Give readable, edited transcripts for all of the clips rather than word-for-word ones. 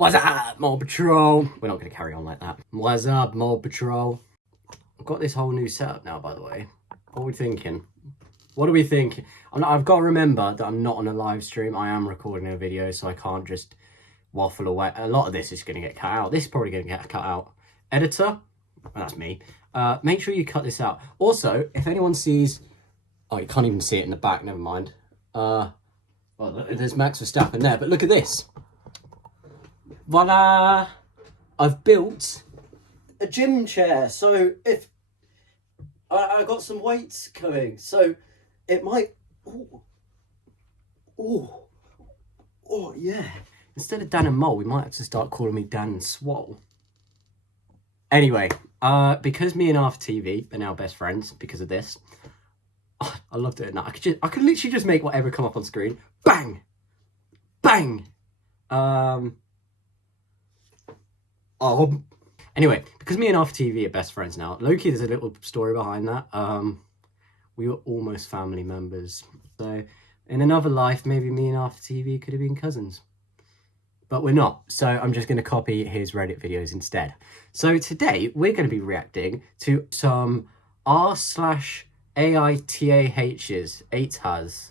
What's up, Mole Patrol? We're not going to carry on like that. What's up, Mole Patrol? I've got this whole new setup now, by the way. What are we thinking? What are we thinking? I've got to remember that I'm not on a live stream. I am recording a video, so I can't just waffle away. A lot of this is going to get cut out. This is probably going to get cut out. Editor? Well, that's me. Make sure you cut this out. Also, if anyone sees... Oh, you can't even see it in the back. Never mind. Well, there's Max Verstappen there, but look at this. Voila! I've built a gym chair, so if I got some weights coming, so it might. Oh, yeah. Instead of Dan and Mole, we might have to start calling me Dan and Swole. Anyway, because me and AITAH TV are now best friends because of this, I love doing that. I could literally just make whatever come up on screen. Bang, bang. Anyway, because me and AITAH TV are best friends now, low-key, there's a little story behind that. We were almost family members. So, in another life, maybe me and AITAH TV could have been cousins. But we're not, so I'm just going to copy his Reddit videos instead. So today, we're going to be reacting to some r/AITAH's, AITAHs,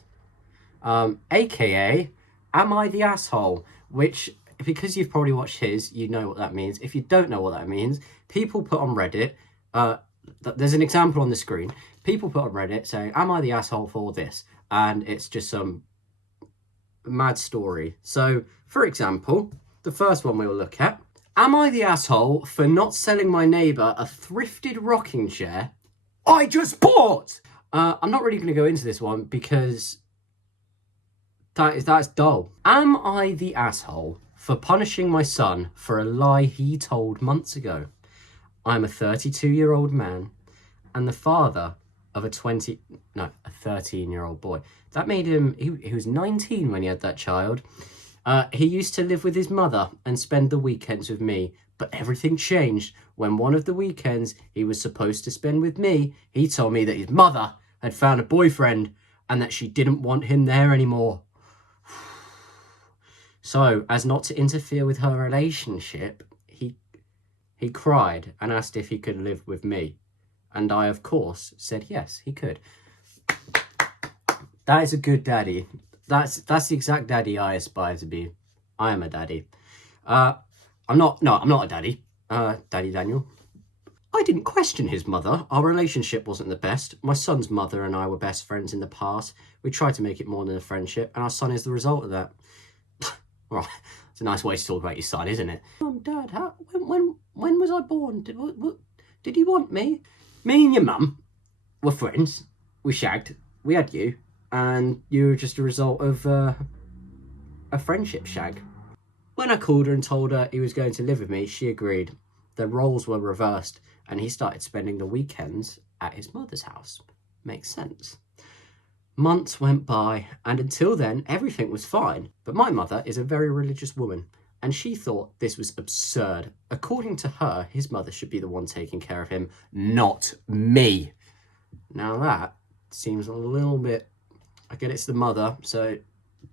aka, Am I the Asshole? Which... because you've probably watched his, you know what that means. If you don't know what that means, people put on Reddit, there's an example on the screen. People put on Reddit saying, am I the asshole for this? And it's just some mad story. So, for example, the first one we'll look at. Am I the asshole for not selling my neighbour a thrifted rocking chair I just bought? I'm not really going to go into this one because that's dull. Am I the asshole for punishing my son for a lie he told months ago? I'm a 32-year-old man and the father of a 13-year-old boy. That made him, he was 19 when he had that child. He used to live with his mother and spend the weekends with me, but everything changed when one of the weekends he was supposed to spend with me, he told me that his mother had found a boyfriend and that she didn't want him there anymore. So, as not to interfere with her relationship, he cried and asked if he could live with me. And I, of course, said yes, he could. That is a good daddy. That's the exact daddy I aspire to be. I am a daddy. I'm not a daddy. Daddy Daniel. I didn't question his mother. Our relationship wasn't the best. My son's mother and I were best friends in the past. We tried to make it more than a friendship, and our son is the result of that. Right, it's a nice way to talk about your son, isn't it? Dad, when was I born? Did you want me? Me and your mum were friends. We shagged. We had you, and you were just a result of a friendship shag. When I called her and told her he was going to live with me, she agreed. The roles were reversed, and he started spending the weekends at his mother's house. Makes sense. Months went by, and until then, everything was fine. But my mother is a very religious woman, and she thought this was absurd. According to her, his mother should be the one taking care of him, not me. Now that seems a little bit... I get it's the mother, so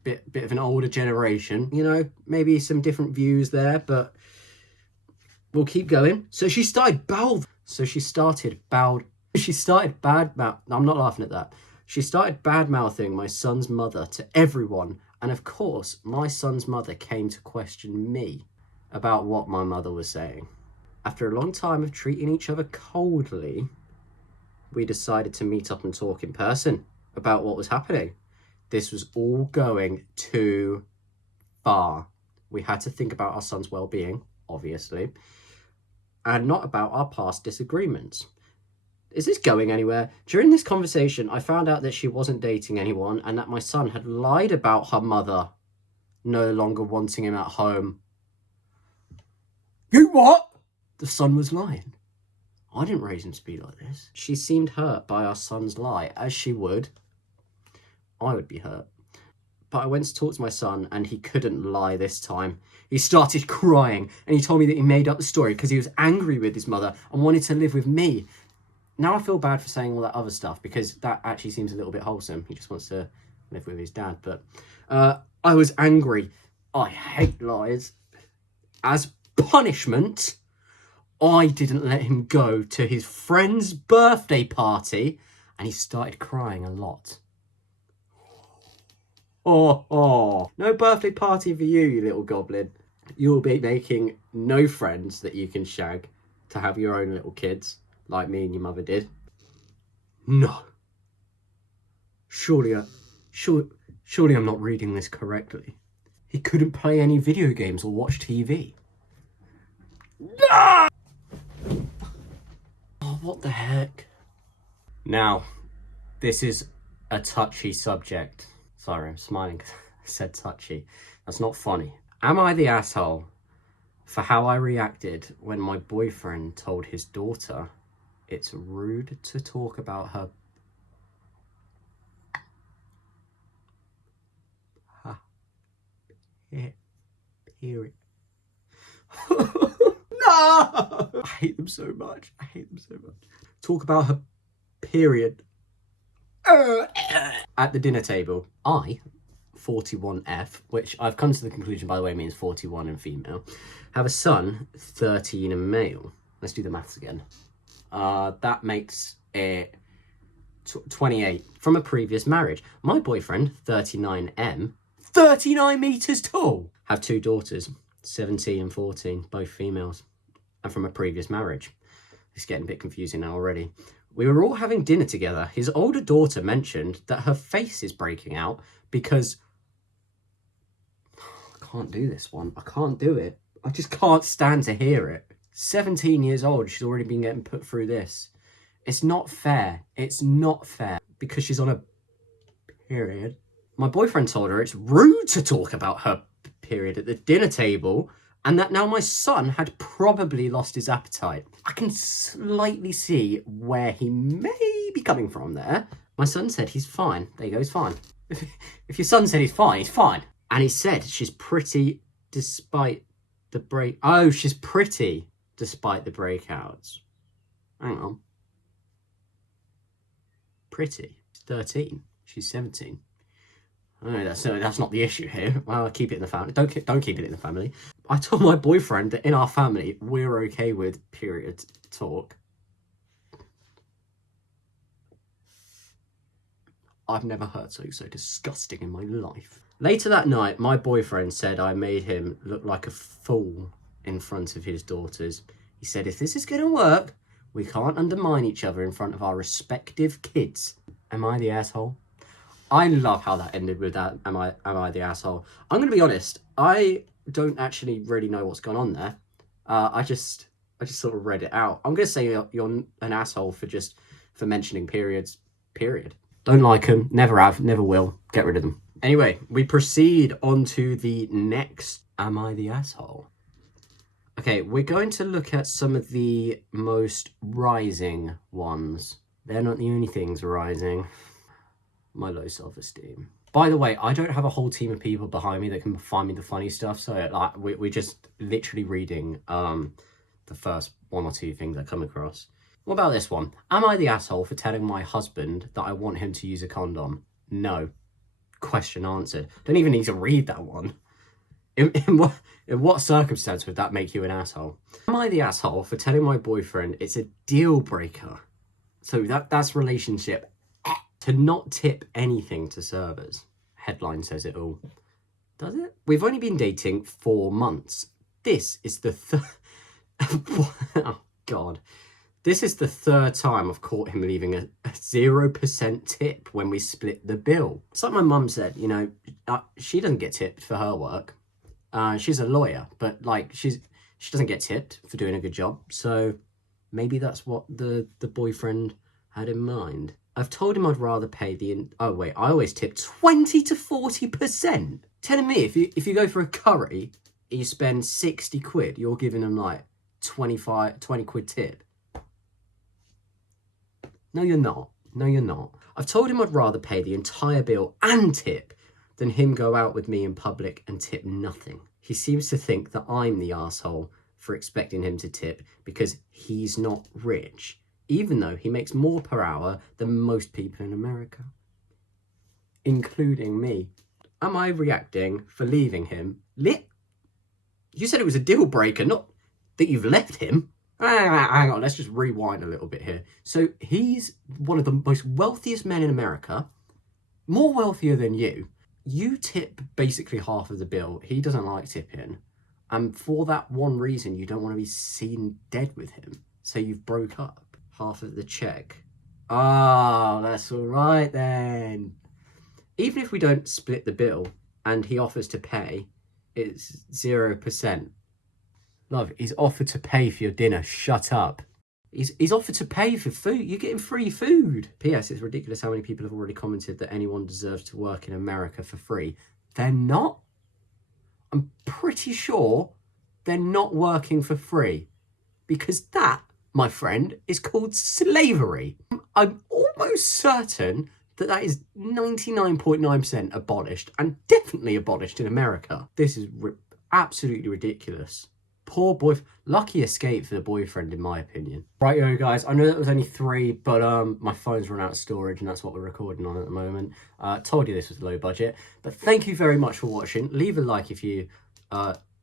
bit of an older generation. You know, maybe some different views there, but we'll keep going. So she started bad-mouthing my son's mother to everyone, and of course, my son's mother came to question me about what my mother was saying. After a long time of treating each other coldly, we decided to meet up and talk in person about what was happening. This was all going too far. We had to think about our son's well-being, obviously, and not about our past disagreements. Is this going anywhere? During this conversation, I found out that she wasn't dating anyone and that my son had lied about her mother no longer wanting him at home. You what? The son was lying. I didn't raise him to be like this. She seemed hurt by our son's lie, as she would. I would be hurt. But I went to talk to my son and he couldn't lie this time. He started crying and he told me that he made up the story because he was angry with his mother and wanted to live with me. Now I feel bad for saying all that other stuff because that actually seems a little bit wholesome. He just wants to live with his dad. But I was angry. I hate lies. as punishment, I didn't let him go to his friend's birthday party, and he started crying a lot. Oh, no birthday party for you, you little goblin. You will be making no friends that you can shag to have your own little kids, like me and your mother did. No. Surely I'm not reading this correctly. He couldn't play any video games or watch TV. Ah! Oh, what the heck? Now, this is a touchy subject. Sorry, I'm smiling because I said touchy. That's not funny. Am I the asshole for how I reacted when my boyfriend told his daughter it's rude to talk about her period? No! I hate them so much. Talk about her period at the dinner table. I, 41F, which I've come to the conclusion, by the way, means 41 and female, have a son, 13 and male. Let's do the maths again. That makes it 28 from a previous marriage. My boyfriend, 39M, 39 meters tall, have 2 daughters, 17 and 14, both females, and from a previous marriage. It's getting a bit confusing now already. We were all having dinner together. His older daughter mentioned that her face is breaking out because... I can't do this one. I can't do it. I just can't stand to hear it. 17 years old, she's already been getting put through this. It's not fair. It's not fair because she's on a period. My boyfriend told her it's rude to talk about her period at the dinner table, and that now my son had probably lost his appetite. I can slightly see where he may be coming from there. My son said he's fine. There you go, he's fine. If your son said he's fine, he's fine. And he said she's pretty despite the break... Oh, she's pretty despite the breakouts. Hang on. Pretty. She's 13. She's 17. Oh, that's not the issue here. Well, keep it in the family. Don't keep it in the family. I told my boyfriend that in our family, we're okay with period talk. I've never heard something so disgusting in my life. Later that night, my boyfriend said I made him look like a fool in front of his daughters. He said, if this is going to work, we can't undermine each other in front of our respective kids. Am I the asshole? I love how that ended with that. Am I the asshole? I'm going to be honest. I don't actually really know what's gone on there. I just sort of read it out. I'm going to say you're an asshole for mentioning periods. Period. Don't like them. Never have. Never will. Get rid of them. Anyway, we proceed on to the next. Am I the asshole? Okay, we're going to look at some of the most rising ones. They're not the only things rising. My low self-esteem. By the way, I don't have a whole team of people behind me that can find me the funny stuff, so like we're just literally reading the first 1 or 2 things I come across. What about this one? Am I the asshole for telling my husband that I want him to use a condom? No. Question answered. Don't even need to read that one. In what circumstance would that make you an asshole? Am I the asshole for telling my boyfriend it's a deal breaker? So that's relationship. To not tip anything to servers. Headline says it all. Does it? We've only been dating 4 months. This is the oh, God. This is the 3rd time I've caught him leaving a 0% tip when we split the bill. It's like my mum said, you know, she doesn't get tipped for her work. She's a lawyer, but like she doesn't get tipped for doing a good job. So maybe that's what the boyfriend had in mind. I've told him I'd rather pay oh wait, I always tip 20 to 40%. Telling me if you go for a curry, you spend 60 quid, you're giving them like 20 quid tip. No, you're not. No, you're not. I've told him I'd rather pay the entire bill and tip than him go out with me in public and tip nothing. He seems to think that I'm the arsehole for expecting him to tip because he's not rich, even though he makes more per hour than most people in America, including me. Am I reacting for leaving him? You said it was a deal breaker, not that you've left him. Hang on, let's just rewind a little bit here. So he's one of the most wealthiest men in America, more wealthier than you. You tip basically half of the bill. He doesn't like tipping. And for that one reason, you don't want to be seen dead with him. So you've broke up half of the check. Ah, that's all right then. Even if we don't split the bill and he offers to pay, it's 0%. Love, he's offered to pay for your dinner. Shut up. He's offered to pay for food. You're getting free food. P.S. It's ridiculous how many people have already commented that anyone deserves to work in America for free. They're not. I'm pretty sure they're not working for free. Because that, my friend, is called slavery. I'm almost certain that that is 99.9% abolished, and definitely abolished in America. This is absolutely ridiculous. Poor boy, lucky escape for the boyfriend, in my opinion. Right, yo guys, I know that was only 3, but my phone's run out of storage, and that's what we're recording on at the moment. Told you this was low budget, but thank you very much for watching. Leave a like if you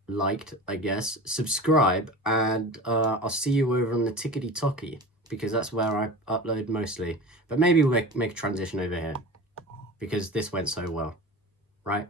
liked, I guess. Subscribe, and I'll see you over on the Tickety Tocky, because that's where I upload mostly. But maybe we'll make a transition over here, because this went so well, right?